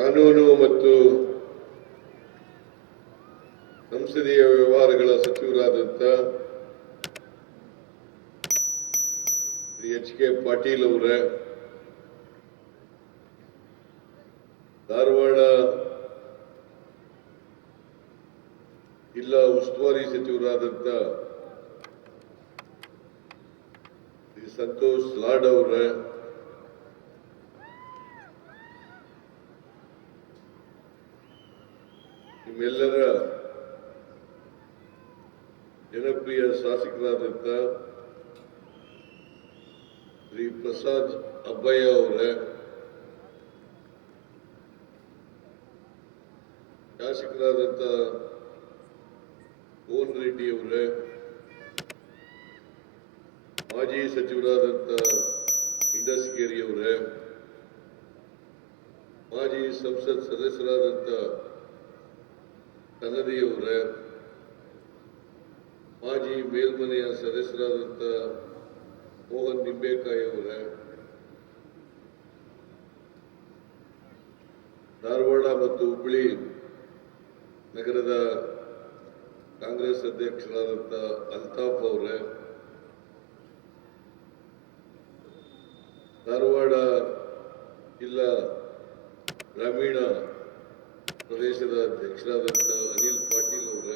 ಕಾನೂನು ಮತ್ತು ಸಂಸದೀಯ ವ್ಯವಹಾರಗಳ ಸಚಿವರಾದಂಥ ಶ್ರೀ ಎಚ್ ಕೆ ಪಾಟೀಲ್ ಅವರ, ಧಾರವಾಡ ಜಿಲ್ಲಾ ಉಸ್ತುವಾರಿ ಸಚಿವರಾದಂಥ ಶ್ರೀ ಸಂತೋಷ್ ಲಾಡ್ ಅವರ ನಿಮ್ಮೆಲ್ಲರ ಜನಪ್ರಿಯ ಶಾಸಕರಾದಂಥ ಶ್ರೀ ಪ್ರಸಾದ್ ಅಬ್ಬಯ್ಯ ಅವರ ಶಾಸಕರಾದಂಥ ಮೋಹನ್ ರೆಡ್ಡಿ ಅವರ, ಮಾಜಿ ಸಚಿವರಾದಂಥ ಇಂಡಸ್ಕೇರಿ ಅವರ, ಮಾಜಿ ಸಂಸತ್ ಸದಸ್ಯರಾದಂಥ ಕನ್ನಡಿಯವರ, ಮಾಜಿ ಮೇಲ್ಮನೆಯ ಸದಸ್ಯರಾದಂಥ ಮೋಹನ್ ನಿಂಬೇಕಾಯಿ ಅವರ ಧಾರವಾಡ ಮತ್ತು ಹುಬ್ಬಳ್ಳಿ ನಗರದ ಕಾಂಗ್ರೆಸ್ ಅಧ್ಯಕ್ಷರಾದಂಥ ಅಲ್ತಾಫ್ ಅವರ, ಧಾರವಾಡ ಜಿಲ್ಲಾ ಗ್ರಾಮೀಣ ಪ್ರದೇಶದ ಅಧ್ಯಕ್ಷರಾದಂಥ ಅನಿಲ್ ಪಾಟೀಲ್ ಅವರ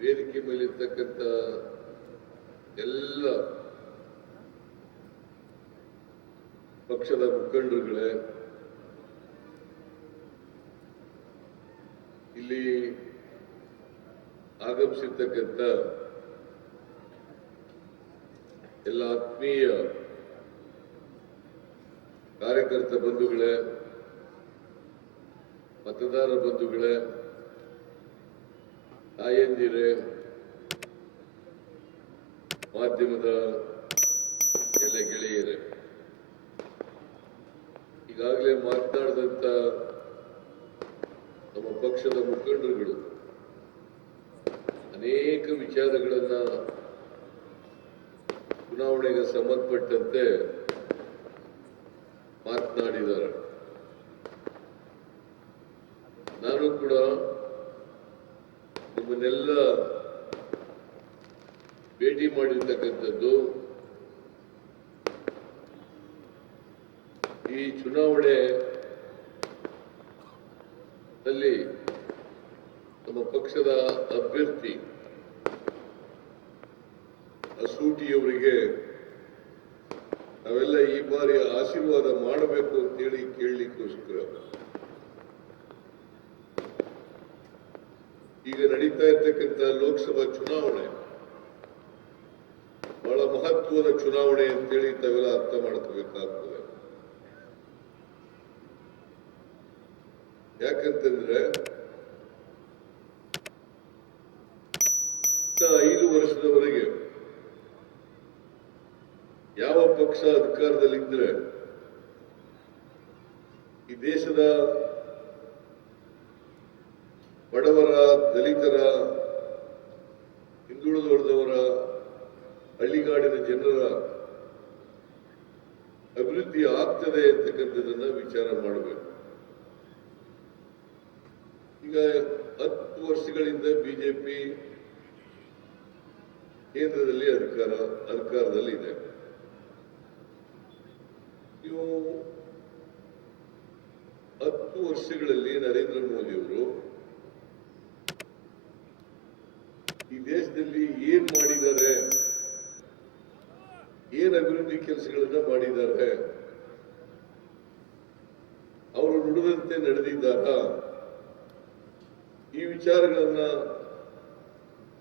ವೇದಿಕೆ ಮೇಲಿರ್ತಕ್ಕಂಥ ಎಲ್ಲ ಪಕ್ಷದ ಮುಖಂಡರುಗಳೇ, ಇಲ್ಲಿ ಆಗಮಿಸಿರ್ತಕ್ಕಂಥ ಎಲ್ಲ ಆತ್ಮೀಯ ಕಾರ್ಯಕರ್ತ ಬಂಧುಗಳೇ ಮತದಾರ ಬಂಧುಗಳೇ, ತಾಯಂದಿರೇ, ಮಾಧ್ಯಮದ ಎಲ್ಲ ಗೆಳೆಯರೇ, ಈಗಾಗಲೇ ಮಾತನಾಡಿದಂಥ ನಮ್ಮ ಪಕ್ಷದ ಮುಖಂಡರುಗಳು, ಅನೇಕ ವಿಚಾರಗಳನ್ನ ಚುನಾವಣೆಗೆ ಸಂಬಂಧಪಟ್ಟಂತೆ ಮಾತನಾಡಿದ್ದಾರೆ ನಾನು ಕೂಡ ನಿಮ್ಮನ್ನೆಲ್ಲ ಭೇಟಿ ಮಾಡಿರ್ತಕ್ಕಂಥದ್ದು ಈ ಚುನಾವಣೆ ಅಲ್ಲಿ ನಮ್ಮ ಪಕ್ಷದ ಅಭ್ಯರ್ಥಿ ಅಸೂಟಿಯವರಿಗೆ ನಾವೆಲ್ಲ ಈ ಬಾರಿ ಆಶೀರ್ವಾದ ಮಾಡಬೇಕು ಅಂತೇಳಿ ಕೇಳಲಿಕ್ಕೋಸ್ಕರ. ಈಗ ನಡೀತಾ ಇರ್ತಕ್ಕಂಥ ಲೋಕಸಭಾ ಚುನಾವಣೆ ಬಹಳ ಮಹತ್ವದ ಚುನಾವಣೆ ಅಂತೇಳಿ ತಾವೆಲ್ಲ ಅರ್ಥ ಮಾಡ್ಕೋಬೇಕಾಗ್ತದೆ. ಯಾಕಂತಂದ್ರೆ ಐದು ವರ್ಷದವರೆಗೆ ಯಾವ ಪಕ್ಷ ಅಧಿಕಾರದಲ್ಲಿದ್ದರೆ ಈ ದೇಶದ ಬಡವರ, ದಲಿತರ ಹಿಂದುಳಿದ ವರ್ಗದವರ ಹಳ್ಳಿಗಾಡಿನ ಜನರ ಅಭಿವೃದ್ಧಿ ಆಗ್ತದೆ ಅಂತಕ್ಕಂಥದ್ದನ್ನ ವಿಚಾರ ಮಾಡಬೇಕು. ಈಗ ಹತ್ತು ವರ್ಷಗಳಿಂದ ಬಿಜೆಪಿ ಕೇಂದ್ರದಲ್ಲಿ ಅಧಿಕಾರ, ಅಧಿಕಾರದಲ್ಲಿ ಇದೆ. ನೀವು ಹತ್ತು ವರ್ಷಗಳಲ್ಲಿ ನರೇಂದ್ರ ಮೋದಿಯವರು ಈ ದೇಶದಲ್ಲಿ ಏನ್ ಮಾಡಿದ್ದಾರೆ? ಏನ್ ಅಭಿವೃದ್ಧಿ ಕೆಲಸಗಳನ್ನ ಮಾಡಿದ್ದಾರೆ? ಅವರು ನುಡಿದಂತೆ ನಡೆದಿದ್ದಾರ? ಈ ವಿಚಾರಗಳನ್ನ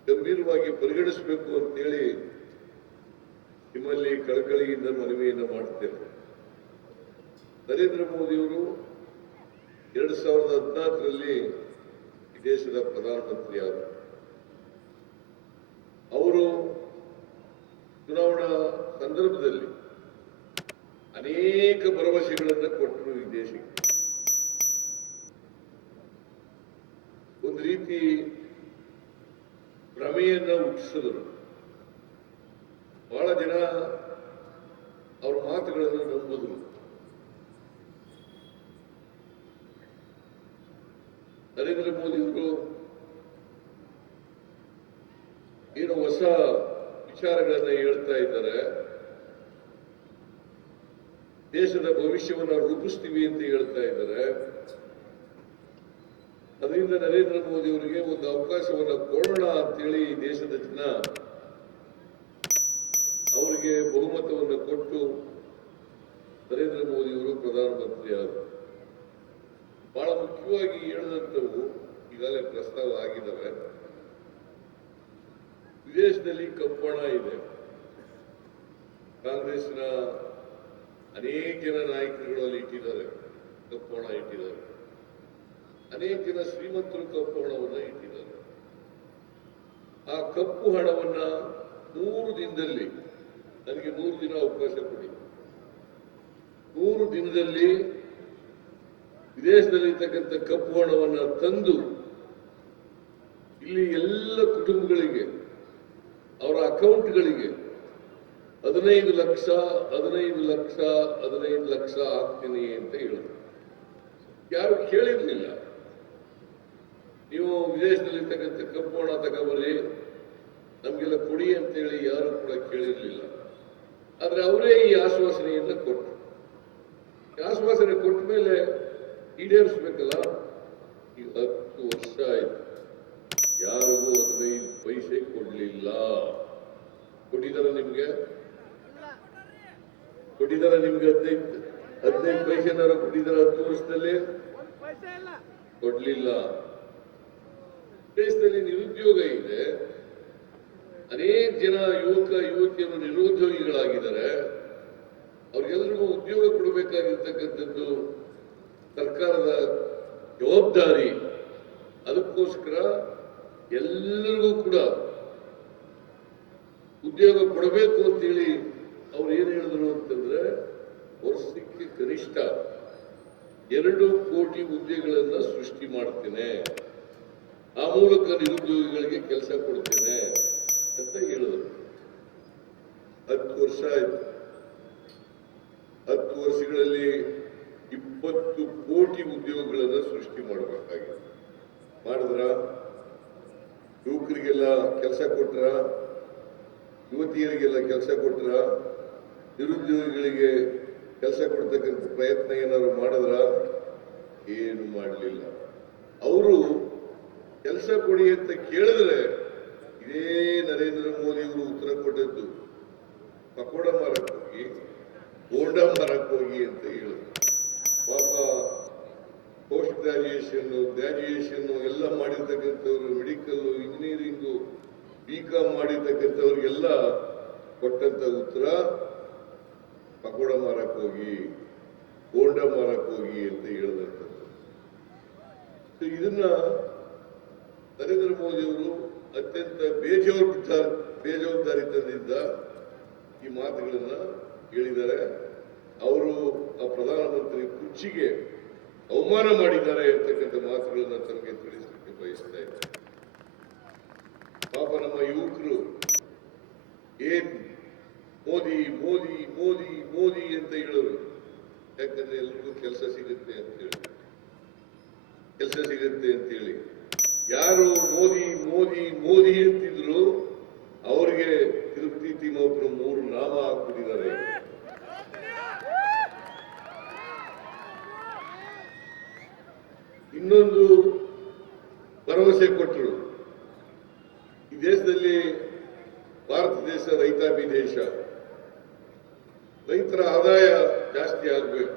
ಗಂಭೀರವಾಗಿ ಪರಿಗಣಿಸಬೇಕು ಅಂತೇಳಿ ನಿಮ್ಮಲ್ಲಿ ಕಳಕಳಿಯಿಂದ ಮನವಿಯನ್ನು ಮಾಡ್ತೇನೆ. ನರೇಂದ್ರ ಮೋದಿಯವರು ಎರಡು ಸಾವಿರದ ಹದಿನಾಲ್ಕರಲ್ಲಿ ದೇಶದ ಪ್ರಧಾನಮಂತ್ರಿ ಆದರು ಅವರು ಚುನಾವಣಾ ಸಂದರ್ಭದಲ್ಲಿ ಅನೇಕ ಭರವಸೆಗಳನ್ನು ಕೊಟ್ಟರು ಈ ದೇಶಕ್ಕೆ. ಒಂದು ರೀತಿ ಭ್ರಮೆಯನ್ನ ಹುಟ್ಟಿಸಿದರು. ಬಹಳ ಜನ ಅವರ ಮಾತುಗಳನ್ನು ನಂಬುದು ನರೇಂದ್ರ ಮೋದಿ ಮೋದಿಯವರು ಏನು ಹೊಸ ವಿಚಾರಗಳನ್ನ ಹೇಳ್ತಾ ಇದ್ದಾರೆ. ದೇಶದ ಭವಿಷ್ಯವನ್ನ ರೂಪಿಸ್ತೀವಿ ಅಂತ ಹೇಳ್ತಾ ಇದ್ದಾರೆ. ಅದರಿಂದ ನರೇಂದ್ರ ಮೋದಿ ಅವರಿಗೆ ಒಂದು ಅವಕಾಶವನ್ನ ಕೊಡೋಣ ಅಂತೇಳಿ ದೇಶದ ಜನ ಅವರಿಗೆ ಬಹುಮತವನ್ನು ಕೊಟ್ಟು ನರೇಂದ್ರ ಮೋದಿ ಅವರು ಪ್ರಧಾನಮಂತ್ರಿ ಆದರು. ಬಹಳ ಮುಖ್ಯವಾಗಿ ಹೇಳಿದಂಥವು ಈಗಾಗಲೇ ಪ್ರಸ್ತಾವ ಆಗಿದ್ದಾವೆ. ವಿದೇಶದಲ್ಲಿ ಕಪ್ಪಣ ಇದೆ. ಕಾಂಗ್ರೆಸ್ನ ಅನೇಕ ಜನ ನಾಯಕರುಗಳಲ್ಲಿ ಇಟ್ಟಿದ್ದಾರೆ ಕಪ್ಪಣ ಇಟ್ಟಿದ್ದಾರೆ. ಅನೇಕ ಜನ ಶ್ರೀಮಂತರು ಕಪ್ಪು ಹಣವನ್ನ ಇಟ್ಟಿದ್ದಾರೆ. ಆ ಕಪ್ಪು ಹಣವನ್ನ ಮೂರು ದಿನದಲ್ಲಿ, ನನಗೆ ಮೂರು ದಿನ ಅವಕಾಶ ಕೊಡಿ. ಮೂರು ದಿನದಲ್ಲಿ ವಿದೇಶದಲ್ಲಿರ್ತಕ್ಕಂಥ ಕಪ್ಪು ಹಣವನ್ನ ತಂದು, ಇಲ್ಲಿ ಎಲ್ಲ ಕುಟುಂಬಗಳಿಗೆ ಅವರ ಅಕೌಂಟ್ಗಳಿಗೆ ಹದಿನೈದು ಲಕ್ಷ ಹದಿನೈದು ಲಕ್ಷ ಹದಿನೈದು ಲಕ್ಷ ಹಾಕ್ತೀನಿ ಅಂತ ಹೇಳಿದ್ರು. ಯಾರು ಕೇಳಿರ್ಲಿಲ್ಲ. ನೀವು ವಿದೇಶದಲ್ಲಿ ತಗಂತ ಹಣ ತಗೊಬರಿ ನಮಗೆಲ್ಲ ಕೊಡಿ ಅಂತೇಳಿ ಯಾರು ಕೂಡ ಕೇಳಿರ್ಲಿಲ್ಲ. ಆದ್ರೆ ಅವರೇ ಈ ಆಶ್ವಾಸನೆಯನ್ನ ಕೊಟ್ಟರು ಆಶ್ವಾಸನೆ ಕೊಟ್ಟ ಮೇಲೆ ಈಡೇರಿಸ್ಬೇಕಲ್ಲ, ಈ ಹತ್ತು ವರ್ಷ ಆಯ್ತು. ಯಾರಿಗೂ ಹದಿನೈದು ಪೈಸೆ ಕೊಡ್ಲಿಲ್ಲ. ಕೊಟ್ಟಿದಾರ ನಿಮ್ಗೆ? ಕೊಟ್ಟಿದಾರ ನಿಮ್ಗೆ ಹದಿನೈದು ಹದಿನೈದು ಪೈಸೆನಾರ ಕೊಟ್ಟಿದಾರ ಹತ್ತು ವರ್ಷದಲ್ಲಿ? ಕೊಡ್ಲಿಲ್ಲ. ದೇಶದಲ್ಲಿ ನಿರುದ್ಯೋಗ ಇದೆ. ಅನೇಕ ಜನ ಯುವಕ, ಯುವತಿಯರು ನಿರುದ್ಯೋಗಿಗಳಾಗಿದ್ದಾರೆ. ಅವ್ರಿಗೆಲ್ಲರಿಗೂ ಉದ್ಯೋಗ ಕೊಡಬೇಕಾಗಿರ್ತಕ್ಕಂಥದ್ದು ಸರ್ಕಾರದ ಜವಾಬ್ದಾರಿ. ಅದಕ್ಕೋಸ್ಕರ ಎಲ್ಲರಿಗೂ ಕೂಡ ಉದ್ಯೋಗ ಕೊಡಬೇಕು ಅಂತೇಳಿ ಅವ್ರು ಏನ್ ಹೇಳಿದ್ರು ಅಂತಂದ್ರೆ, ವರ್ಷಕ್ಕೆ ಕನಿಷ್ಠ ಎರಡು ಕೋಟಿ ಹುದ್ದೆಗಳನ್ನ ಸೃಷ್ಟಿ ಮಾಡ್ತೇನೆ. ಆ ಮೂಲಕ ನಿರುದ್ಯೋಗಿಗಳಿಗೆ ಕೆಲಸ ಕೊಡ್ತೇನೆ ಅಂತ ಹೇಳಿದ್ರು. ಹತ್ತು ವರ್ಷ ಆಯ್ತು. ಹತ್ತು ವರ್ಷಗಳಲ್ಲಿ ಇಪ್ಪತ್ತು ಕೋಟಿ ಉದ್ಯೋಗಗಳನ್ನ ಸೃಷ್ಟಿ ಮಾಡಬೇಕಾಗಿದೆ. ಮಾಡಿದ್ರ? ಯುವಕರಿಗೆಲ್ಲ ಕೆಲಸ ಕೊಟ್ರ, ಯುವತಿಯರಿಗೆಲ್ಲ ಕೆಲಸ ಕೊಟ್ರ, ನಿರುದ್ಯೋಗಿಗಳಿಗೆ ಕೆಲಸ ಕೊಡ್ತಕ್ಕಂಥ ಪ್ರಯತ್ನ ಏನಾದ್ರು ಮಾಡಿದ್ರ ಏನು ಮಾಡಲಿಲ್ಲ. ಅವರು ಕೆಲಸ ಕೊಡಿ ಅಂತ ಕೇಳಿದ್ರೆ ಇದೇ ನರೇಂದ್ರ ಮೋದಿ ಅವರು ಉತ್ತರ ಕೊಟ್ಟದ್ದು, ಪಕೋಡ ಮರಕ್ಕೆ ಹೋಗಿ, ಬೋಂಡ ಮಾರಕ್ ಹೋಗಿ ಅಂತ ಹೇಳಿದ್ರು. ಪಾಪ ಪೋಸ್ಟ್ ಗ್ರಾಜುಯೇಷನ್ ಗ್ರಾಜುಯೇಷನ್ ಎಲ್ಲ ಮಾಡಿರ್ತಕ್ಕಂಥವ್ರು, ಮೆಡಿಕಲ್, ಇಂಜಿನಿಯರಿಂಗು ಬಿ ಕಾಮ್ ಮಾಡಿರ್ತಕ್ಕಂಥವ್ರಿಗೆಲ್ಲ ಕೊಟ್ಟಂತ ಉತ್ತರ, ಪಕೋಡ ಮಾರಕ್ ಹೋಗಿ, ಬೋಂಡ ಮಾರಕ್ ಹೋಗಿ ಅಂತ ಹೇಳಿದಂಥದ್ದು. ಇದನ್ನ ನರೇಂದ್ರ ಮೋದಿ ಅವರು ಅತ್ಯಂತ ಬೇಜವಾಬ್ದಾರಿ ಬೇಜವಾಬ್ದಾರಿತನದಿಂದ ಈ ಮಾತುಗಳನ್ನ ಹೇಳಿದ್ದಾರೆ. ಅವರು ಆ ಪ್ರಧಾನಮಂತ್ರಿ ಕುರ್ಚಿಗೆ ಅವಮಾನ ಮಾಡಿದ್ದಾರೆ ಅಂತಕ್ಕಂಥ ಮಾತುಗಳನ್ನ ತಮಗೆ ತಿಳಿಸಲಿಕ್ಕೆ ಬಯಸ್ತಾ ಇದ್ದಾರೆ ಪಾಪ ನಮ್ಮ ಯುವಕರು, ಏನ್ ಮೋದಿ ಮೋದಿ ಮೋದಿ ಮೋದಿ ಅಂತ ಹೇಳೋರು, ಯಾಕಂದ್ರೆ ಎಲ್ರಿಗೂ ಕೆಲಸ ಸಿಗುತ್ತೆ ಅಂತ ಹೇಳಿ. ಕೆಲಸ ಸಿಗುತ್ತೆ ಅಂತ ಹೇಳಿ. ಯಾರು ಮೋದಿ ಮೋದಿ ಮೋದಿ ಅಂತಿದ್ರು, ಅವ್ರಿಗೆ ತಿರುಪತಿ ತಿಮ್ಮೊಬ್ಬರು ಮೂರು ನಾಮ ಹಾಕ್ಬಿಟ್ಟಿದ್ದಾರೆ ಇನ್ನೊಂದು ಭರವಸೆ ಕೊಟ್ಟರು. ಈ ದೇಶದಲ್ಲಿ ಭಾರತ ದೇಶ ರೈತಾಪಿ ದೇಶ. ರೈತರ ಆದಾಯ ಜಾಸ್ತಿ ಆಗಬೇಕು.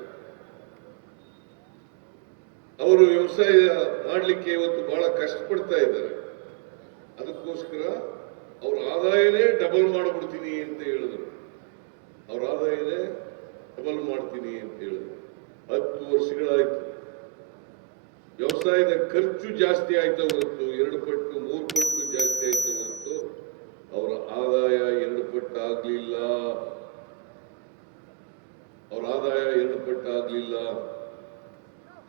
ಅವರು ವ್ಯವಸಾಯ ಮಾಡಲಿಕ್ಕೆ ಇವತ್ತು ಬಹಳ ಕಷ್ಟಪಡ್ತಾ ಇದ್ದಾರೆ. ಅದಕ್ಕೋಸ್ಕರ ಅವ್ರ ಆದಾಯನೇ ಡಬಲ್ ಮಾಡಿಬಿಡ್ತೀನಿ ಅಂತ ಹೇಳಿದ್ರು. ಅವ್ರ ಆದಾಯನೇ ಡಬಲ್ ಮಾಡ್ತೀನಿ ಅಂತ ಹೇಳಿದ್ರು. ಹತ್ತು ವರ್ಷಗಳಾಯ್ತು. ವ್ಯವಸಾಯದ ಖರ್ಚು ಜಾಸ್ತಿ ಆಯ್ತಾ ಹೊರತು, ಎರಡು ಪಟ್ಟು, ಮೂರು ಪಟ್ಟು ಜಾಸ್ತಿ ಆಯ್ತಾ ಹೊರತು, ಅವರ ಆದಾಯ ಎರಡು ಪಟ್ಟು ಆಗ್ಲಿಲ್ಲ. ಅವರ ಆದಾಯ ಎರಡು ಪಟ್ಟು ಆಗ್ಲಿಲ್ಲ.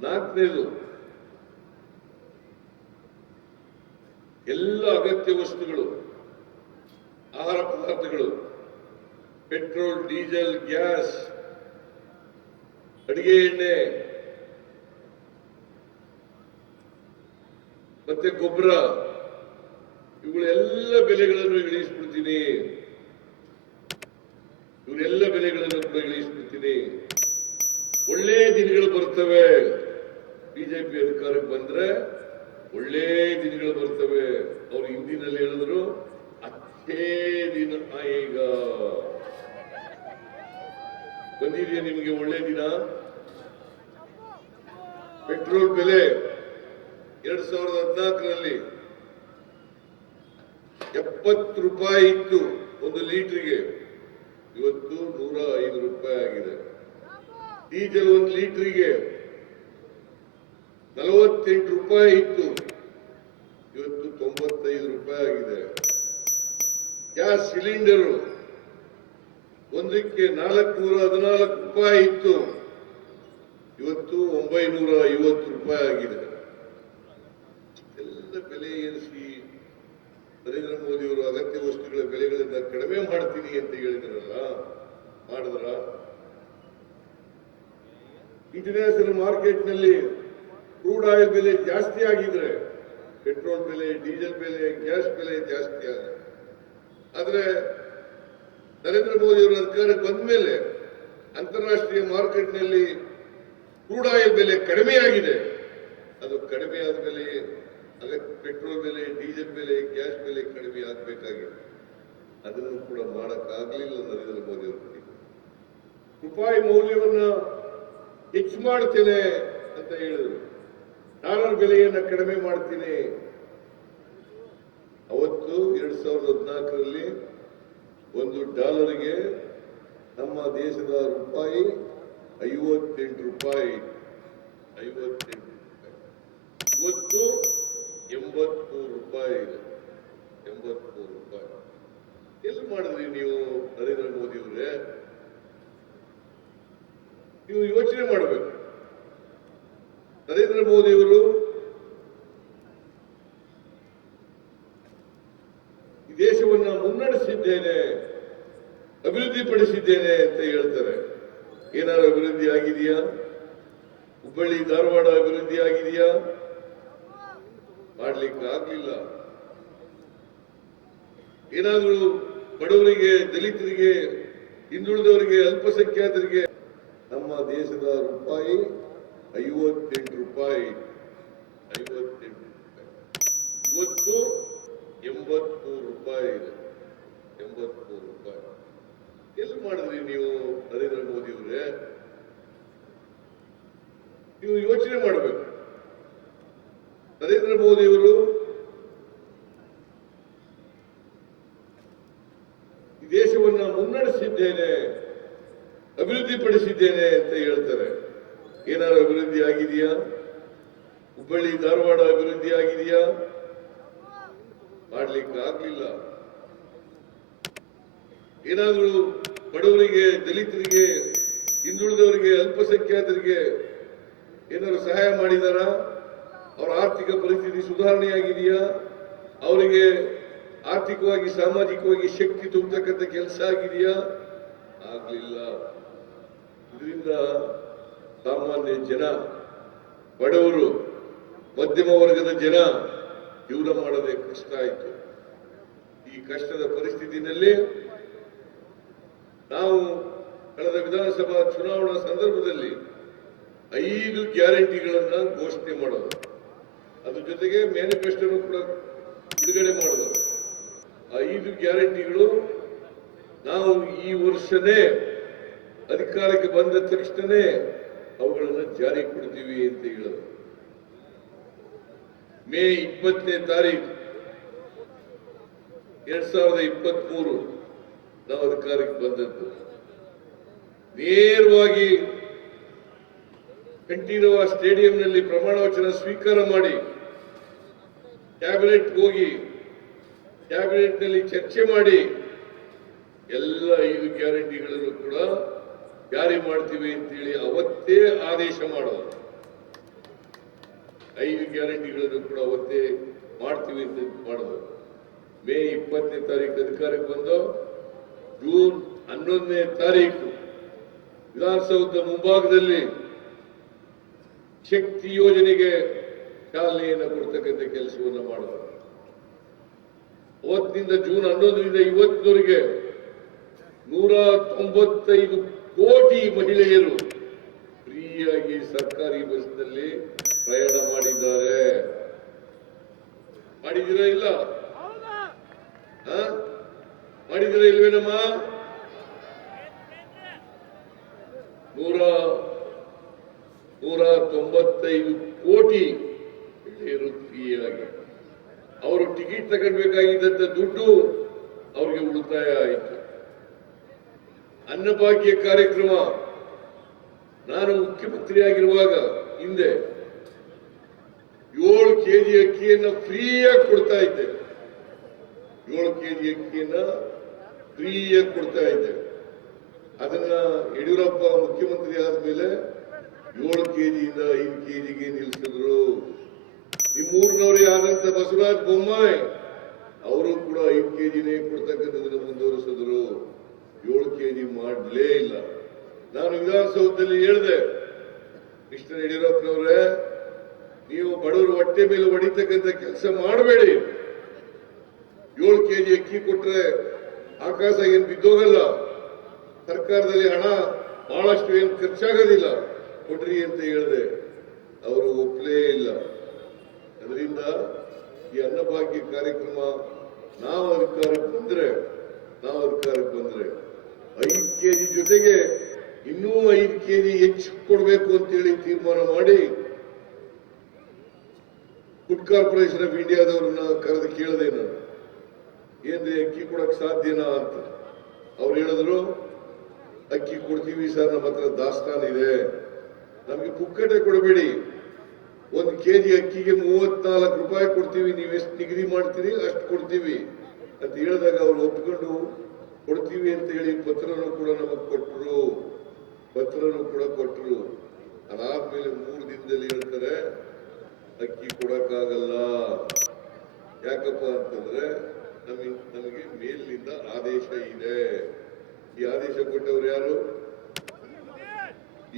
ನಾಲ್ಕನೇದು, ಎಲ್ಲ ಅಗತ್ಯ ವಸ್ತುಗಳು, ಆಹಾರ ಪದಾರ್ಥಗಳು, ಪೆಟ್ರೋಲ್, ಡೀಸೆಲ್, ಗ್ಯಾಸ್, ಅಡಿಗೆ ಎಣ್ಣೆ ಮತ್ತೆ ಗೊಬ್ಬರ. ಇವುಗಳೆಲ್ಲ ಬೆಲೆಗಳನ್ನು ಇಳಿಸ್ಬಿಡ್ತೀನಿ. ಇವರೆಲ್ಲ ಬೆಲೆಗಳನ್ನು ಕೂಡ ಇಳಿಸ್ಬಿಡ್ತೀನಿ. ಒಳ್ಳೆ ದಿನಗಳು ಬರ್ತವೆ. ಬಿಜೆಪಿ ಅಧಿಕಾರಕ್ಕೆ ಬಂದ್ರೆ ಒಳ್ಳೆ ದಿನಗಳು ಬರ್ತವೆ. ಅವ್ರು ಹಿಂದಿನಲ್ಲಿ ಹೇಳಿದ್ರು ಅಷ್ಟೇ ದಿನ ಈಗ. ಬಂದಿದೆಯಾ ನಿಮಗೆ ಒಳ್ಳೆ ದಿನ? ಪೆಟ್ರೋಲ್ ಬೆಲೆ. ಎರಡ್ ಸಾವಿರದ ಹದಿನಾಲ್ಕರಲ್ಲಿ ಎಪ್ಪತ್ತು ರೂಪಾಯಿ ಇತ್ತು ಒಂದು ಲೀಟರ್ಗೆ. ಇವತ್ತು ನೂರ ಐದು ರೂಪಾಯಿ ಆಗಿದೆ. ಡೀಸೆಲ್ ಒಂದು ಲೀಟರ್ಗೆ ನಲವತ್ತೆಂಟು ರೂಪಾಯಿ ಇತ್ತು. ಇವತ್ತು ತೊಂಬತ್ತೈದು ರೂಪಾಯಿ ಆಗಿದೆ. ಗ್ಯಾಸ್ ಸಿಲಿಂಡರು ಒಂದಕ್ಕೆ ನಾಲ್ಕುನೂರ ಹದಿನಾಲ್ಕು ರೂಪಾಯಿ ಇತ್ತು. ಇವತ್ತು ಒಂಬೈನೂರ ಐವತ್ತು ರೂಪಾಯಿ ಆಗಿದೆ ಎಲ್ಲ ಬೆಲೆ ಏರಿಸಿ ನರೇಂದ್ರ ಮೋದಿ ಅವರು ಅಗತ್ಯ ವಸ್ತುಗಳ ಬೆಲೆಗಳಿಂದ ಕಡಿಮೆ ಮಾಡ್ತೀನಿ ಅಂತ ಹೇಳಿದ್ರಲ್ಲ, ಮಾಡಿದ್ರ? ಇಂಟರ್ನ್ಯಾಷನಲ್ ಮಾರ್ಕೆಟ್ನಲ್ಲಿ ಕ್ರೂಡ್ ಆಯಿಲ್ ಬೆಲೆ ಜಾಸ್ತಿ ಆಗಿದ್ರೆ ಪೆಟ್ರೋಲ್ ಬೆಲೆ ಡೀಸೆಲ್ ಬೆಲೆ ಗ್ಯಾಸ್ ಬೆಲೆ ಜಾಸ್ತಿ ಆಗಿದೆ ಆದ್ರೆ ನರೇಂದ್ರ ಮೋದಿ ಅವರು ಅಧಿಕಾರಕ್ಕೆ ಬಂದ ಮೇಲೆ ಅಂತಾರಾಷ್ಟ್ರೀಯ ಮಾರ್ಕೆಟ್ನಲ್ಲಿ ಕ್ರೂಡ್ ಆಯಿಲ್ ಬೆಲೆ ಕಡಿಮೆ ಆಗಿದೆ. ಅದು ಕಡಿಮೆ ಆದ ಮೇಲೆ ಅಗತ್ಯ ಪೆಟ್ರೋಲ್ ಬೆಲೆ, ಡೀಸೆಲ್ ಬೆಲೆ, ಗ್ಯಾಸ್ ಬೆಲೆ ಕಡಿಮೆ ಆಗಬೇಕಾಗಿದೆ. ಅದನ್ನು ಕೂಡ ಮಾಡಕ್ಕಾಗಲಿಲ್ಲ ನರೇಂದ್ರ ಮೋದಿ ಅವರು ರೂಪಾಯಿ ಮೌಲ್ಯವನ್ನ ಹೆಚ್ಚು ಮಾಡ್ತೇನೆ ಅಂತ ಹೇಳಿದ್ರು. ಡಾಲರ್ ಬೆಲೆಯನ್ನ ಕಡಿಮೆ ಮಾಡ್ತೀನಿ. ಅವತ್ತು ಎರಡ್ ಸಾವಿರದ ಹದಿನಾಲ್ಕರಲ್ಲಿ ಒಂದು ಡಾಲರ್ಗೆ ನಮ್ಮ ದೇಶದ ರೂಪಾಯಿ ಐವತ್ತೆಂಟು ರೂಪಾಯಿ. ಐವತ್ತೆಂಟು ರೂಪಾಯಿ. ಇವತ್ತು ಎಂಬತ್ಮೂರು ರೂಪಾಯಿ ಇದೆ. ಎಂಬತ್ಮೂರು ರೂಪಾಯಿ. ಎಲ್ಲಿ ಮಾಡಿದ್ರಿ ನೀವು ನರೇಂದ್ರ ಮೋದಿ ಅವರೇ? ನೀವು ಯೋಚನೆ ಮಾಡಬೇಕು. ನರೇಂದ್ರ ಮೋದಿ ಅವರು ಈ ದೇಶವನ್ನ ಮುನ್ನಡೆಸಿದ್ದೇನೆ, ಅಭಿವೃದ್ಧಿ ಪಡಿಸಿದ್ದೇನೆ ಅಂತ ಹೇಳ್ತಾರೆ. ಏನಾದ್ರು ಅಭಿವೃದ್ಧಿ ಆಗಿದೆಯಾ? ಹುಬ್ಬಳ್ಳಿ, ಧಾರವಾಡ ಅಭಿವೃದ್ಧಿ ಆಗಿದೆಯಾ? ಮಾಡ್ಲಿಕ್ಕೆ ಆಗ್ಲಿಲ್ಲ. ಏನಾದರೂ ಬಡವರಿಗೆ, ದಲಿತರಿಗೆ, ಹಿಂದುಳಿದವರಿಗೆ, ಅಲ್ಪಸಂಖ್ಯಾತರಿಗೆ ನಮ್ಮ ದೇಶದ ರೂಪಾಯಿ ಐವತ್ತೆಂಟು ರೂಪಾಯಿ. ಐವತ್ತೆಂಟು ರೂಪಾಯಿ. ಇವತ್ತು ಎಂಬತ್ಮೂರು ರೂಪಾಯಿ ಇದೆ. ಎಂಬತ್ಮೂರು ರೂಪಾಯಿ. ಎಲ್ಲಿ ಮಾಡಿದ್ರಿ ನೀವು, ನರೇಂದ್ರ ಮೋದಿ ಅವರೇ ನೀವು ಯೋಚನೆ ಮಾಡಬೇಕು. ನರೇಂದ್ರ ಇವರು ದೇಶವನ್ನ ಮುನ್ನಡೆಸಿದ್ದೇನೆ ಅಭಿವೃದ್ಧಿ ಪಡಿಸಿದ್ದೇನೆ ಅಂತ ಹೇಳ್ತಾರೆ. ಏನಾದ್ರು ಅಭಿವೃದ್ಧಿ ಆಗಿದೆಯಾ? ಹುಬ್ಬಳ್ಳಿ, ಧಾರವಾಡ ಅಭಿವೃದ್ಧಿ ಆಗಿದೆಯಾ? ಮಾಡ್ಲಿಕ್ಕೆ ಆಗ್ಲಿಲ್ಲ ಏನಾದರೂ ಬಡವರಿಗೆ, ದಲಿತರಿಗೆ, ಹಿಂದುಳಿದವರಿಗೆ, ಅಲ್ಪಸಂಖ್ಯಾತರಿಗೆ ಏನಾದ್ರು ಸಹಾಯ ಮಾಡಿದಾರಾ? ಅವರ ಆರ್ಥಿಕ ಪರಿಸ್ಥಿತಿ ಸುಧಾರಣೆಯಾಗಿದೆಯಾ? ಅವರಿಗೆ ಆರ್ಥಿಕವಾಗಿ, ಸಾಮಾಜಿಕವಾಗಿ ಶಕ್ತಿ ತುಂಬತಕ್ಕಂಥ ಕೆಲಸ ಆಗಿದೆಯಾ? ಆಗಲಿಲ್ಲ. ಇದರಿಂದ ಸಾಮಾನ್ಯ ಜನ, ಬಡವರು, ಮಧ್ಯಮ ವರ್ಗದ ಜನ ಜೀವನ ಮಾಡದೆ ಕಷ್ಟ ಆಯಿತು. ಈ ಕಷ್ಟದ ಪರಿಸ್ಥಿತಿನಲ್ಲಿ ನಾವು ಕಳೆದ ವಿಧಾನಸಭಾ ಚುನಾವಣಾ ಸಂದರ್ಭದಲ್ಲಿ ಐದು ಗ್ಯಾರಂಟಿಗಳನ್ನು ಘೋಷಣೆ ಮಾಡೋದು. ಅದ್ರ ಜೊತೆಗೆ ಮ್ಯಾನಿಫೆಸ್ಟೋನು ಕೂಡ ಬಿಡುಗಡೆ ಮಾಡೋದು ಐದು ಗ್ಯಾರಂಟಿಗಳು. ನಾವು ಈ ವರ್ಷನೇ ಅಧಿಕಾರಕ್ಕೆ ಬಂದ ತಕ್ಷಣನೇ ಅವುಗಳನ್ನು ಜಾರಿ ಕೊಡ್ತೀವಿ ಅಂತ ಹೇಳೋದು ಮೇ ಇಪ್ಪತ್ತನೇ ತಾರೀಕು ಎರಡ್ ಸಾವಿರದ ಇಪ್ಪತ್ತ್ ಮೂರು ನಾವು ಅಧಿಕಾರಕ್ಕೆ ಬಂದದ್ದು. ನೇರವಾಗಿ ಕಂಠೀರವ ಸ್ಟೇಡಿಯಂನಲ್ಲಿ ಪ್ರಮಾಣ ವಚನ ಸ್ವೀಕಾರ ಮಾಡಿ ಕ್ಯಾಬಿನೆಟ್ ಹೋಗಿ ಕ್ಯಾಬಿನೆಟ್ನಲ್ಲಿ ಚರ್ಚೆ ಮಾಡಿ, ಎಲ್ಲ ಐದು ಗ್ಯಾರಂಟಿಗಳನ್ನು ಕೂಡ ಜಾರಿ ಮಾಡ್ತೀವಿ ಅಂತೇಳಿ ಅವತ್ತೇ ಆದೇಶ ಮಾಡೋದು. ಐದು ಗ್ಯಾರಂಟಿಗಳನ್ನು ಕೂಡ ಅವತ್ತೇ ಮಾಡ್ತೀವಿ ಅಂತ ಮಾಡೋದು. ಮೇ ಇಪ್ಪತ್ತನೇ ತಾರೀಕು ಅಧಿಕಾರಕ್ಕೆ ಬಂದು, ಜೂನ್ ಹನ್ನೊಂದನೇ ತಾರೀಕು ವಿಧಾನಸೌಧದ ಮುಂಭಾಗದಲ್ಲಿ ಶಕ್ತಿ ಯೋಜನೆಗೆ ಚಾಲನೆಯನ್ನು ಕೊಡ್ತಕ್ಕಂಥ ಕೆಲಸವನ್ನು ಮಾಡುವ ಅವತ್ತಿನಿಂದ ಜೂನ್ ಹನ್ನೊಂದರಿಂದ ಇವತ್ತಿನವರೆಗೆ ನೂರ ತೊಂಬತ್ತೈದು ಕೋಟಿ ಮಹಿಳೆಯರು ಫ್ರೀಯಾಗಿ ಸರ್ಕಾರಿ ಬಸ್ನಲ್ಲಿ ಪ್ರಯಾಣ ಮಾಡಿದ್ದಾರೆ. ಮಾಡಿದಿರ ಇಲ್ಲ? ಆ? ಮಾಡಿದ್ದೀರಾ ಇಲ್ವೇನಮ್ಮ? ನೂರ ನೂರ ತೊಂಬತ್ತೈದು ಕೋಟಿ ಮಹಿಳೆಯರು ಫ್ರೀಯಾಗಿ ಅವರು ಟಿಕೆಟ್ ತಗೊಳ್ಬೇಕಾಗಿದ್ದಂತ ದುಡ್ಡು ಅವ್ರಿಗೆ ಉಳಿತಾಯ ಆಯಿತು. ಅನ್ನಭಾಗ್ಯ ಕಾರ್ಯಕ್ರಮ ನಾನು ಮುಖ್ಯಮಂತ್ರಿಯಾಗಿರುವಾಗ ಹಿಂದೆ ಏಳು ಕೆಜಿ ಅಕ್ಕಿಯನ್ನ ಫ್ರೀಯಾಗಿ ಕೊಡ್ತಾ ಇದ್ದೆ. ಏಳು ಕೆಜಿ ಅಕ್ಕಿಯನ್ನ ಫ್ರೀಯಾಗಿ ಕೊಡ್ತಾ ಇದ್ದೆ. ಅದನ್ನ ಯಡಿಯೂರಪ್ಪ ಮುಖ್ಯಮಂತ್ರಿ ಆದ್ಮೇಲೆ ಏಳು ಕೆಜಿಯಿಂದ ಐದು ಕೆ ಜಿಗೆ ನಿಲ್ಲಿಸಿದ್ರು ನಿಮ್ಮೂರಿನವರೇ ಆದಂತ ಬಸವರಾಜ್ ಬೊಮ್ಮಾಯಿ ಅವರು ಕೂಡ ಐದು ಕೆ ಜಿನೇ ಕೊಡ್ತಕ್ಕಂಥದ್ದನ್ನು ಮುಂದುವರಿಸಿದ್ರು ಏಳು ಕೆಜಿ ಮಾಡಲೇ ಇಲ್ಲ. ನಾನು ವಿಧಾನಸೌಧದಲ್ಲಿ ಹೇಳಿದೆ, ಮಿಸ್ಟರ್ ಯಡಿಯೂರಪ್ಪನವರೇ, ನೀವು ಬಡವರು ಹೊಟ್ಟೆ ಮೇಲೆ ಹೊಡಿತಕ್ಕಂಥ ಕೆಲಸ ಮಾಡಬೇಡಿ. ಏಳು ಕೆಜಿ ಅಕ್ಕಿ ಕೊಟ್ರೆ ಆಕಾಶ ಏನು ಬಿದ್ದೋಗಲ್ಲ. ಸರ್ಕಾರದಲ್ಲಿ ಹಣ ಬಹಳಷ್ಟು ಏನು ಖರ್ಚಾಗೋದಿಲ್ಲ. ಕೊಡ್ರಿ ಅಂತ ಹೇಳಿದೆ. ಅವರು ಒಪ್ಪಲೇ ಇಲ್ಲ. ಅದರಿಂದ ಈ ಅನ್ನಭಾಗ್ಯ ಕಾರ್ಯಕ್ರಮ ನಾವು ಅಧಿಕಾರಕ್ಕೆ ಬಂದ್ರೆ ನಾವು ಅಧಿಕಾರಕ್ಕೆ ಬಂದ್ರೆ ಐದು ಕೆಜಿ ಜೊತೆಗೆ ಇನ್ನೂ ಐದು ಕೆಜಿ ಹೆಚ್ಚು ಕೊಡಬೇಕು ಅಂತೇಳಿ ತೀರ್ಮಾನ ಮಾಡಿ ಫುಡ್ ಕಾರ್ಪೊರೇಷನ್ ಆಫ್ ಇಂಡಿಯಾದವ್ರನ್ನ ಕರೆದು ಕೇಳಿದೆ ನಾನು. ಏನ್ರಿ ಅಕ್ಕಿ ಕೊಡಕ್ ಸಾಧ್ಯನಾ ಅಂತ. ಅವ್ರು ಹೇಳಿದ್ರು, ಅಕ್ಕಿ ಕೊಡ್ತೀವಿ ಸರ್, ನಮ್ಮ ಹತ್ರ ದಾಸ್ತಾನ್ ಇದೆ. ನಮ್ಗೆ ಪುಕ್ಕಟೆ ಕೊಡಬೇಡಿ. ಒಂದು ಕೆ ಜಿ ಅಕ್ಕಿಗೆ ಮೂವತ್ನಾಲ್ಕು ರೂಪಾಯಿ ಕೊಡ್ತೀವಿ, ನೀವು ಎಷ್ಟು ನಿಗದಿ ಮಾಡ್ತೀರಿ ಅಷ್ಟು ಕೊಡ್ತೀವಿ ಅಂತ ಹೇಳಿದಾಗ ಅವ್ರು ಒಪ್ಕೊಂಡು ಕೊಡ್ತೀವಿ ಅಂತ ಹೇಳಿ ಪತ್ರನೂ ಕೂಡ ನಮಗೆ ಕೊಟ್ಟರು ಪತ್ರನೂ ಕೂಡ ಕೊಟ್ಟರು ಅದಾದ್ಮೇಲೆ ಮೂರು ದಿನದಲ್ಲಿ ಹೇಳ್ತಾರೆ, ಅಕ್ಕಿ ಕೊಡಕ್ಕಾಗಲ್ಲ. ಯಾಕಪ್ಪ ಅಂತಂದ್ರೆ ನಮಗೆ ನಮಗೆ ಮೇಲಿನಿಂದ ಆದೇಶ ಇದೆ. ಈ ಆದೇಶ ಕೊಟ್ಟವರು ಯಾರು?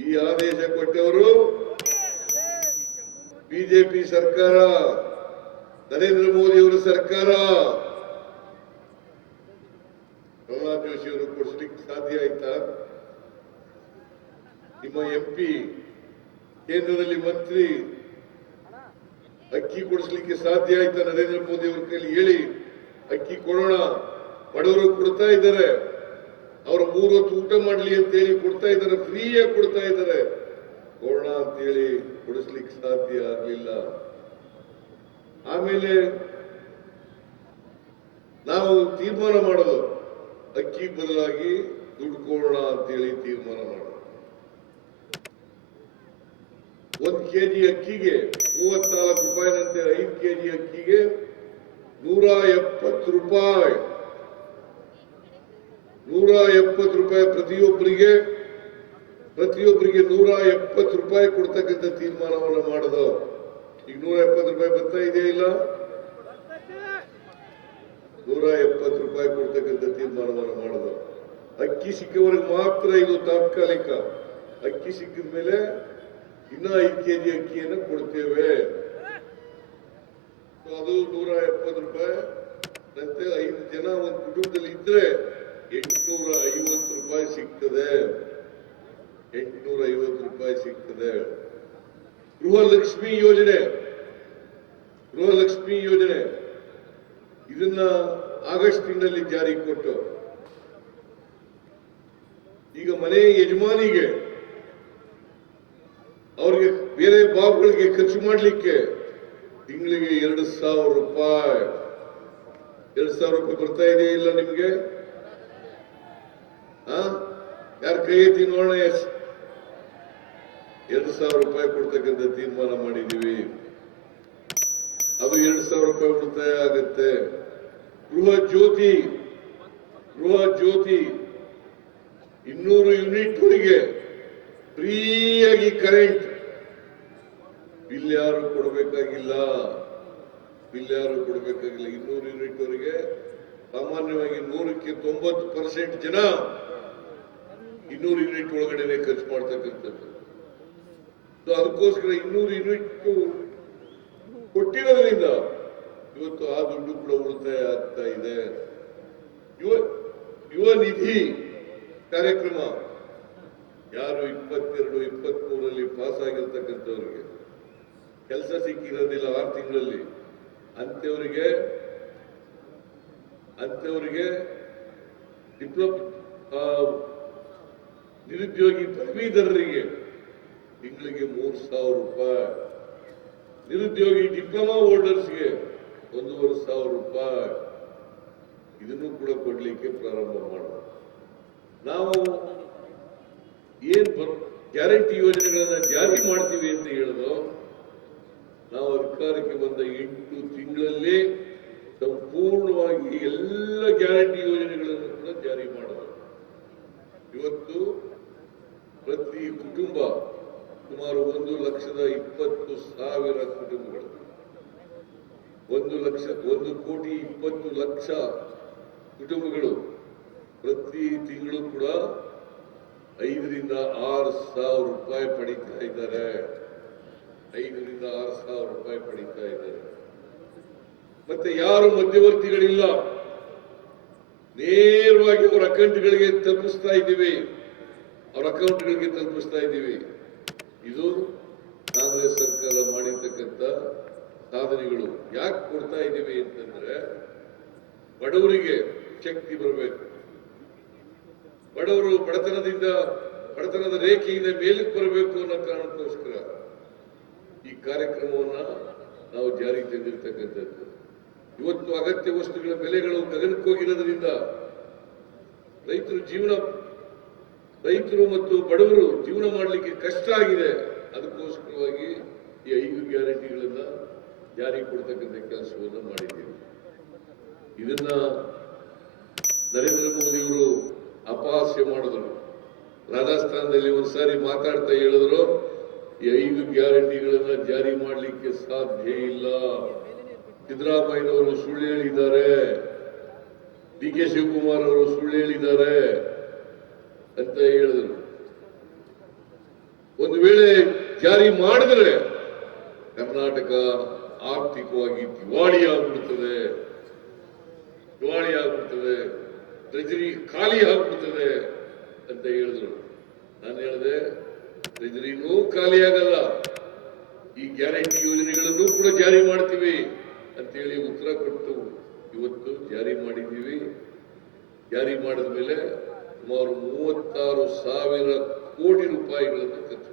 ಈ ಆದೇಶ ಕೊಟ್ಟವರು ಬಿಜೆಪಿ ಸರ್ಕಾರ, ನರೇಂದ್ರ ಮೋದಿ ಅವರ ಸರ್ಕಾರ. ಪ್ರಹ್ಲಾದ್ ಜೋಶಿ ಅವರು ಕೊಡಿಸ್ಲಿಕ್ಕೆ ಸಾಧ್ಯ ಆಯ್ತಾ? ನಿಮ್ಮ ಎಂಪಿ ಕೇಂದ್ರದಲ್ಲಿ ಮಂತ್ರಿ, ಅಕ್ಕಿ ಕೊಡಿಸ್ಲಿಕ್ಕೆ ಸಾಧ್ಯ ಆಯ್ತಾ? ನರೇಂದ್ರ ಮೋದಿ ಅವ್ರ ಕೈಲಿ ಹೇಳಿ, ಅಕ್ಕಿ ಕೊಡೋಣ. ಬಡವರು ಕೊಡ್ತಾ ಇದ್ದಾರೆ. ಅವರ ಮೂರು ಹೊತ್ತು ಊಟ ಮಾಡ್ಲಿ ಅಂತ ಹೇಳಿ ಕೊಡ್ತಾ ಇದ್ದಾರೆ, ಫ್ರೀಯಾಗಿ ಕೊಡ್ತಾ ಇದ್ದಾರೆ. ಕೊಡೋಣ ಅಂತ ಹೇಳಿ ಕೊಡಿಸ್ಲಿಕ್ಕೆ ಸಾಧ್ಯ ಆಗ್ಲಿಲ್ಲ. ಆಮೇಲೆ ನಾವು ತೀರ್ಮಾನ ಮಾಡೋದು. ಅಕ್ಕಿ ಬದಲಾಗಿ ದುಡ್ಕೋಣ ಅಂತ ಅಂತೇಳಿ ತೀರ್ಮಾನ ಮಾಡೋದು. ಒಂದ್ ಕೆಜಿ ಅಕ್ಕಿಗೆ ಮೂವತ್ನಾಲ್ಕು ರೂಪಾಯಿನಂತೆ ಐದು ಕೆಜಿ ಅಕ್ಕಿಗೆ ನೂರ ಎಪ್ಪತ್ತು ರೂಪಾಯಿ. ನೂರ ಎಪ್ಪತ್ತು ರೂಪಾಯಿ ಪ್ರತಿಯೊಬ್ಬರಿಗೆ ಪ್ರತಿಯೊಬ್ಬರಿಗೆ ನೂರ ಎಪ್ಪತ್ತು ರೂಪಾಯಿ ಕೊಡ್ತಕ್ಕಂಥ ತೀರ್ಮಾನವನ್ನು ಮಾಡೋದು ಈಗ ನೂರ ಎಪ್ಪತ್ತು ರೂಪಾಯಿ ಬರ್ತಾ ಇದೆಯಾ ಇಲ್ಲ? ನೂರ ಎಪ್ಪತ್ತು ರೂಪಾಯಿ ಕೊಡ್ತಕ್ಕಂಥ ತೀರ್ಮಾನವನ್ನು ಮಾಡೋದು ಅಕ್ಕಿ ಸಿಕ್ಕವರಿಗೆ ಮಾತ್ರ ಇದು ತಾತ್ಕಾಲಿಕ. ಅಕ್ಕಿ ಸಿಕ್ಕಿದ ಮೇಲೆ ಇನ್ನೂ ಐದು ಕೆಜಿ ಅಕ್ಕಿಯನ್ನು ಕೊಡ್ತೇವೆ. ಅದು ನೂರ ಎಪ್ಪತ್ತು ರೂಪಾಯಿ. ಮತ್ತೆ ಐದು ಜನ ಒಂದು ಕುಟುಂಬದಲ್ಲಿ ಇದ್ರೆ ಎಂಟುನೂರ ಐವತ್ತು ರೂಪಾಯಿ ಸಿಗ್ತದೆ. ಎಂಟುನೂರ ಐವತ್ತು ರೂಪಾಯಿ ಸಿಗ್ತದೆ. ಗೃಹಲಕ್ಷ್ಮಿ ಯೋಜನೆ. ಗೃಹಲಕ್ಷ್ಮಿ ಯೋಜನೆ. ಇದನ್ನ ಆಗಸ್ಟ್ ತಿಂಗಳಲ್ಲಿ ಜಾರಿ ಕೊಟ್ಟು. ಈಗ ಮನೆ ಯಜಮಾನಿಗೆ, ಅವ್ರಿಗೆ ಬೇರೆ ಬಾಬ್ಗಳಿಗೆ ಖರ್ಚು ಮಾಡಲಿಕ್ಕೆ ತಿಂಗಳಿಗೆ ಎರಡು ಸಾವಿರ ರೂಪಾಯಿ. ಎರಡು ಸಾವಿರ ರೂಪಾಯಿ ಬರ್ತಾ ಇದೆಯಾ ಇಲ್ಲ ನಿಮ್ಗೆ? ಯಾರ ಕೈ ಎತ್ತಿ ನೋಡೋಣ, ಎಸ್. ಎರಡು ಸಾವಿರ ರೂಪಾಯಿ ಕೊಡ್ತಕ್ಕಂಥ ತೀರ್ಮಾನ ಮಾಡಿದೀವಿ ಅದು ಎರಡು ಸಾವಿರ ರೂಪಾಯಿ ಉಳಿತಾಯ ಆಗುತ್ತೆ. ಗೃಹ ಜ್ಯೋತಿ ಗೃಹ ಜ್ಯೋತಿ, ಇನ್ನೂರು ಯೂನಿಟ್ ವರೆಗೆ ಫ್ರೀಯಾಗಿ ಕರೆಂಟ್ ಬಿಲ್ ಯಾರು ಕೊಡಬೇಕಾಗಿಲ್ಲ? ಬಿಲ್ ಯಾರು ಕೊಡಬೇಕಾಗಿಲ್ಲ? ಇನ್ನೂರು ಯೂನಿಟ್ ವರೆಗೆ ಸಾಮಾನ್ಯವಾಗಿ ನೂರಕ್ಕೆ ತೊಂಬತ್ತು ಪರ್ಸೆಂಟ್ ಜನ ಇನ್ನೂರು ಯೂನಿಟ್ ಒಳಗಡೆನೆ ಖರ್ಚು ಮಾಡ್ತಕ್ಕಂಥದ್ದು. ಅದಕ್ಕೋಸ್ಕರ ಇನ್ನೂರು ಯೂನಿಟ್ ಕೊಟ್ಟಿರೋದ್ರಿಂದ ಇವತ್ತು ಆ ದುಡ್ಡು ಕೂಡ ಉಳಿತಾಯ ಆಗ್ತಾ ಇದೆ. ಯುವ ಯುವ ನಿಧಿ ಕಾರ್ಯಕ್ರಮ ಯಾರು ಇಪ್ಪತ್ತೆರಡು, ಇಪ್ಪತ್ಮೂರರಲ್ಲಿ ಪಾಸ್ ಆಗಿರ್ತಕ್ಕಂಥವ್ರಿಗೆ ಕೆಲಸ ಸಿಕ್ಕಿರೋದಿಲ್ಲ ಆರು ತಿಂಗಳಲ್ಲಿ. ಅಂಥವರಿಗೆ ಅಂಥವರಿಗೆ ಡಿಪ್ಲೊಮ್ ನಿರುದ್ಯೋಗಿ ಪದವೀಧರರಿಗೆ ತಿಂಗಳಿಗೆ ಮೂರು ಸಾವಿರ ರೂಪಾಯಿ. ನಿರುದ್ಯೋಗಿ ಡಿಪ್ಲೊಮಾ ಹೋಲ್ಡರ್ಸ್ಗೆ ಒಂದೂವರೆ ಸಾವಿರ ರೂಪಾಯಿ. ಇದನ್ನು ಕೂಡ ಕೊಡಲಿಕ್ಕೆ ಪ್ರಾರಂಭ ಮಾಡೋಣ. ನಾವು ಏನ್ ಗ್ಯಾರಂಟಿ ಯೋಜನೆಗಳನ್ನ ಜಾರಿ ಮಾಡ್ತೀವಿ ಅಂತ ಹೇಳಿದ್ರು ನಾವು ಅಧಿಕಾರಕ್ಕೆ ಬಂದ ಎಂಟು ತಿಂಗಳಲ್ಲಿ ಸಂಪೂರ್ಣವಾಗಿ ಎಲ್ಲ ಗ್ಯಾರಂಟಿ ಯೋಜನೆಗಳನ್ನು ಕೂಡ ಜಾರಿ ಮಾಡಬೇಕು ಇವತ್ತು ಪ್ರತಿ ಕುಟುಂಬ ಸುಮಾರು ಒಂದು ಲಕ್ಷದ ಇಪ್ಪತ್ತು ಸಾವಿರ ಕುಟುಂಬಗಳು. ಒಂದು ಲಕ್ಷ, ಒಂದು ಕೋಟಿ ಇಪ್ಪತ್ತು ಲಕ್ಷ ಕುಟುಂಬಗಳು ಪ್ರತಿ ತಿಂಗಳು ಕೂಡ ಐದರಿಂದ ಆರು ಸಾವಿರ ರೂಪಾಯಿ ಪಡೀತಾ ಇದ್ದಾರೆ. ಐದರಿಂದ ಆರು ಸಾವಿರ ರೂಪಾಯಿ ಪಡೀತಾ ಇದ್ದಾರೆ. ಮತ್ತೆ ಯಾರು ಮಧ್ಯವರ್ತಿಗಳಿಲ್ಲ? ನೇರವಾಗಿ ಅವರ ಅಕೌಂಟ್ಗಳಿಗೆ ತಲುಪಿಸ್ತಾ ಇದ್ದೀವಿ. ಅವರ ಅಕೌಂಟ್ಗಳಿಗೆ ತಲುಪಿಸ್ತಾ ಇದ್ದೀವಿ. ಇದು ಕಾಂಗ್ರೆಸ್ ಸರ್ಕಾರ ಮಾಡಿರ್ತಕ್ಕಂಥ ಸಾಧನೆಗಳು. ಯಾಕೆ ಕೊಡ್ತಾ ಇದ್ದೀವಿ ಅಂತಂದ್ರೆ ಬಡವರಿಗೆ ಶಕ್ತಿ ಬರಬೇಕು. ಬಡವರು ಬಡತನದಿಂದ, ಬಡತನದ ರೇಖೆಯಿಂದ ಮೇಲಕ್ಕೆ ಬರಬೇಕು ಅನ್ನೋ ಕಾರಣಕ್ಕೋಸ್ಕರ ಈ ಕಾರ್ಯಕ್ರಮವನ್ನ ನಾವು ಜಾರಿಗೆ ತಂದಿರ್ತಕ್ಕಂಥದ್ದು ಇವತ್ತು ಅಗತ್ಯ ವಸ್ತುಗಳ ಬೆಲೆಗಳು ಗಗನಕ್ಕೋಗಿರೋದ್ರಿಂದ ರೈತರು ಜೀವನ ರೈತರು ಮತ್ತು ಬಡವರು ಜೀವನ ಮಾಡಲಿಕ್ಕೆ ಕಷ್ಟ ಆಗಿದೆ. ಅದಕ್ಕೋಸ್ಕರವಾಗಿ ಈ ಐದು ಗ್ಯಾರಂಟಿಗಳನ್ನ ಜಾರಿಗೆ ಕೊಡ್ತಕ್ಕಂಥ ಕೆಲಸವನ್ನು ಮಾಡಿದ್ದೇವೆ. ಇದನ್ನ ನರೇಂದ್ರ ಮೋದಿಯವರು ಅಪಹಾಸ್ಯ ಮಾಡಿದ್ರು. ರಾಜಸ್ಥಾನದಲ್ಲಿ ಒಂದ್ಸಾರಿ ಮಾತಾಡ್ತಾ ಹೇಳಿದ್ರು, ಈ ಐದು ಗ್ಯಾರಂಟಿಗಳನ್ನ ಜಾರಿ ಮಾಡಲಿಕ್ಕೆ ಸಾಧ್ಯ ಇಲ್ಲ. ಸಿದ್ದರಾಮಯ್ಯನವರು ಸುಳ್ಳು ಹೇಳಿದ್ದಾರೆ. ಡಿ ಕೆ ಶಿವಕುಮಾರ್ ಅವರು ಸುಳ್ಳು ಹೇಳಿದ್ದಾರೆ. ಅಂತ ಹೇಳಿದ್ರು. ಒಂದು ವೇಳೆ ಜಾರಿ ಮಾಡಿದ್ರೆ ಕರ್ನಾಟಕ ಆರ್ಥಿಕವಾಗಿ ದಿವಾಳಿ ಆಗ್ಬಿಡ್ತದೆ ದಿವಾಳಿ ಆಗ್ಬಿಡ್ತದೆ ಟ್ರೆಜರಿ ಖಾಲಿ ಆಗ್ಬಿಡ್ತದೆ ಅಂತ ಹೇಳಿದ್ರು. ನಾನು ಹೇಳಿದೆ, ಟ್ರೆಜರಿನೂ ಖಾಲಿ ಆಗಲ್ಲ. ಈ ಗ್ಯಾರಂಟಿ ಯೋಜನೆಗಳನ್ನು ಕೂಡ ಜಾರಿ ಮಾಡ್ತೀವಿ ಅಂತೇಳಿ ಉತ್ತರ ಕೊಟ್ಟು ಇವತ್ತು ಜಾರಿ ಮಾಡಿದ್ದೀವಿ. ಜಾರಿ ಮಾಡಿದ ಮೇಲೆ ಸುಮಾರು ಮೂವತ್ತಾರು ಸಾವಿರ ಕೋಟಿ ರೂಪಾಯಿಗಳನ್ನು ಖರ್ಚು.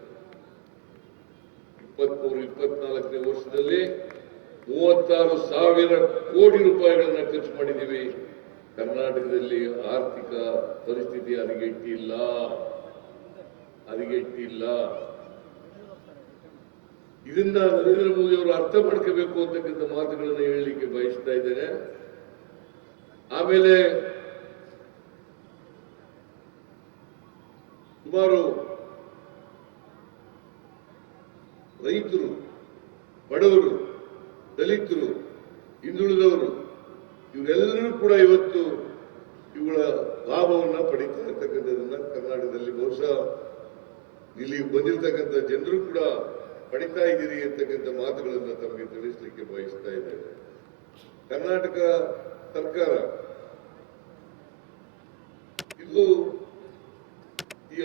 ಇಪ್ಪತ್ಮೂರು, ಇಪ್ಪತ್ನಾಲ್ಕನೇ ವರ್ಷದಲ್ಲಿ ಮೂವತ್ತಾರು ಸಾವಿರ ಕೋಟಿ ರೂಪಾಯಿಗಳನ್ನ ಖರ್ಚು ಮಾಡಿದ್ದೀವಿ. ಕರ್ನಾಟಕದಲ್ಲಿ ಆರ್ಥಿಕ ಪರಿಸ್ಥಿತಿ ಹದಗೆಟ್ಟಿಲ್ಲ. ಹದಗೆಟ್ಟಿಲ್ಲ. ಇದನ್ನ ನರೇಂದ್ರ ಮೋದಿ ಅವರು ಅರ್ಥ ಮಾಡ್ಕೋಬೇಕು ಅಂತಕ್ಕಂಥ ಮಾತುಗಳನ್ನು ಹೇಳಲಿಕ್ಕೆ ಬಯಸ್ತಾ ಇದ್ದೇನೆ. ಆಮೇಲೆ ಸುಮಾರು ರೈತರು, ಬಡವರು, ದಲಿತರು, ಹಿಂದುಳಿದವರು, ಇವರೆಲ್ಲರೂ ಕೂಡ ಇವತ್ತು ಇವುಗಳ ಲಾಭವನ್ನು ಪಡೀತಾ ಇರ್ತಕ್ಕಂಥದ್ದನ್ನ ಕರ್ನಾಟಕದಲ್ಲಿ ಬಹುಶಃ ಇಲ್ಲಿ ಬಂದಿರತಕ್ಕಂಥ ಜನರು ಕೂಡ ಪಡಿತಾ ಇದ್ದೀರಿ ಅಂತಕ್ಕಂಥ ಮಾತುಗಳನ್ನು ತಮಗೆ ತಿಳಿಸಲಿಕ್ಕೆ ಬಯಸ್ತಾ ಇದ್ದೇನೆ. ಕರ್ನಾಟಕ ಸರ್ಕಾರ ಇದು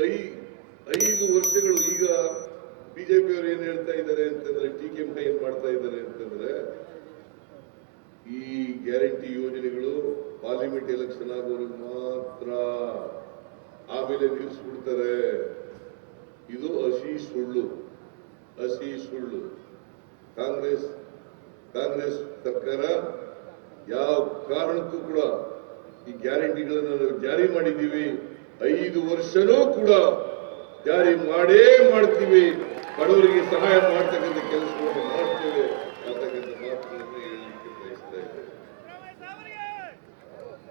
ಐ ಐದು ವರ್ಷಗಳು ಈಗ ಬಿಜೆಪಿಯವರು ಏನ್ ಹೇಳ್ತಾ ಇದ್ದಾರೆ ಅಂತಂದ್ರೆ ಟೀಕೆ ಏನ್ ಮಾಡ್ತಾ ಇದ್ದಾರೆ ಅಂತಂದ್ರೆ ಈ ಗ್ಯಾರಂಟಿ ಯೋಜನೆಗಳು ಪಾರ್ಲಿಮೆಂಟ್ ಎಲೆಕ್ಷನ್ ಆಗೋರಿಗೆ ಮಾತ್ರ ಆಮೇಲೆ ನಿಲ್ಲಿಸ್ಬಿಡ್ತಾರೆ ಇದು ಹಸಿ ಸುಳ್ಳು ಹಸಿ ಸುಳ್ಳು. ಕಾಂಗ್ರೆಸ್ ಕಾಂಗ್ರೆಸ್ ಸರ್ಕಾರ ಯಾವ ಕಾರಣಕ್ಕೂ ಕೂಡ ಈ ಗ್ಯಾರಂಟಿಗಳನ್ನು ಜಾರಿ ಮಾಡಿದ್ದೀವಿ. ಐದು ವರ್ಷನೂ ಕೂಡ ಜಾರಿ ಮಾಡೇ ಮಾಡ್ತೀವಿ. ಬಡವರಿಗೆ ಸಹಾಯ ಮಾಡ್ತಕ್ಕಂಥ ಕೆಲಸವನ್ನು ಮಾಡ್ತೇವೆ. ಅಂತಕ್ಕಂಥ ಮಾತುಗಳನ್ನು ಹೇಳಲಿಕ್ಕೆ ಬಯಸ್ತಾ ಇದ್ದೇವೆ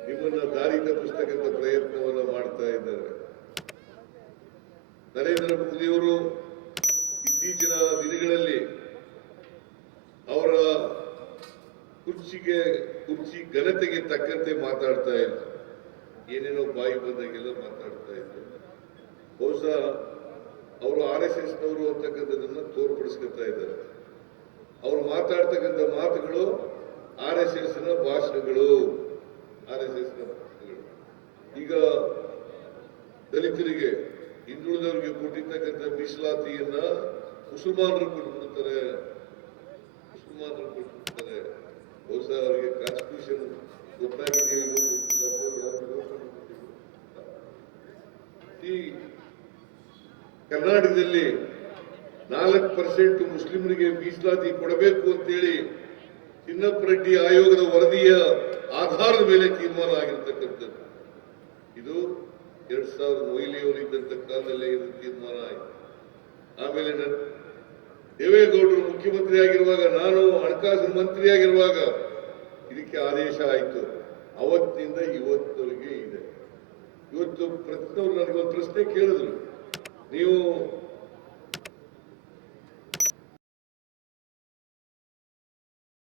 ನಿಮ್ಮನ್ನ ದಾರಿ ತಪ್ಪಿಸ್ತಕ್ಕಂಥ ಪ್ರಯತ್ನವನ್ನು ಮಾಡ್ತಾ ಇದ್ದಾರೆ. ನರೇಂದ್ರ ಮೋದಿಯವರು ಇತ್ತೀಚಿನ ದಿನಗಳಲ್ಲಿ ಅವರ ಕುರ್ಚಿಗೆ ಕುರ್ಚಿ ಘನತೆಗೆ ತಕ್ಕಂತೆ ಮಾತಾಡ್ತಾ ಇಲ್ಲ ಏನೇನೋ ಬಾಯಿ ಬಂದಾಗೆಲ್ಲ ಮಾತಾಡ್ತಾ ಇದ್ರು. ಬಹುಶಃ ಅವರು ಆರ್ ಎಸ್ ಎಸ್ನವರು ಅಂತಕ್ಕಂಥದ್ದನ್ನ ತೋರ್ಪಡಿಸ್ಕೊತಾ ಇದ್ದಾರೆ. ಅವರು ಮಾತಾಡ್ತಕ್ಕಂಥ ಮಾತುಗಳು ಆರ್ ಎಸ್ ಎಸ್ನ ಭಾಷಣಗಳು, ಆರ್ ಎಸ್ ಎಸ್ನ ಭಾಷಣಗಳು. ಈಗ ದಲಿತರಿಗೆ ಹಿಂದುಳಿದವರಿಗೆ ಕೊಟ್ಟಿರ್ತಕ್ಕಂಥ ಮೀಸಲಾತಿಯನ್ನ ಮುಸಲ್ಮಾನರು ಕೊಟ್ಬಿಡ್ತಾರೆ. ಮುಸಲ್ಮಾನರು ಕೊಟ್ಬಿಡ್ತಾರೆ. ಬಹುಶಃ ಅವರಿಗೆ ಕಾನ್ಸ್ಟಿಟ್ಯೂಷನ್ ಗೊತ್ತಾಗಿದೆ ಕರ್ನಾಟಕದಲ್ಲಿ ನಾಲ್ಕು ಪರ್ಸೆಂಟ್ ಮುಸ್ಲಿಮರಿಗೆ ಮೀಸಲಾತಿ ಕೊಡಬೇಕು ಅಂತೇಳಿ ಚಿನ್ನಪ್ಪ ರೆಡ್ಡಿ ಆಯೋಗದ ವರದಿಯ ಆಧಾರದ ಮೇಲೆ ತೀರ್ಮಾನ ಆಗಿರ್ತಕ್ಕಂಥದ್ದು. ಇದು ಎರಡ್ ಸಾವಿರದ ಮೊಯ್ಲಿಯವರಿದ್ದಂತ ಕಾಲದಲ್ಲೇ ಇದು ತೀರ್ಮಾನ ಆಯಿತು. ಆಮೇಲೆ ದೇವೇಗೌಡರು ಮುಖ್ಯಮಂತ್ರಿ ಆಗಿರುವಾಗ ನಾನು ಹಣಕಾಸು ಮಂತ್ರಿ ಆಗಿರುವಾಗ ಇದಕ್ಕೆ ಆದೇಶ ಆಯಿತು. ಅವತ್ತಿನಿಂದ ಇವತ್ತವರೆಗೆ ಇದೆ. ಇವತ್ತು ಪ್ರತಿಯೊಬ್ಬರು ನನಗೊಂದು ಪ್ರಶ್ನೆ ಕೇಳಿದ್ರು. ನೀವು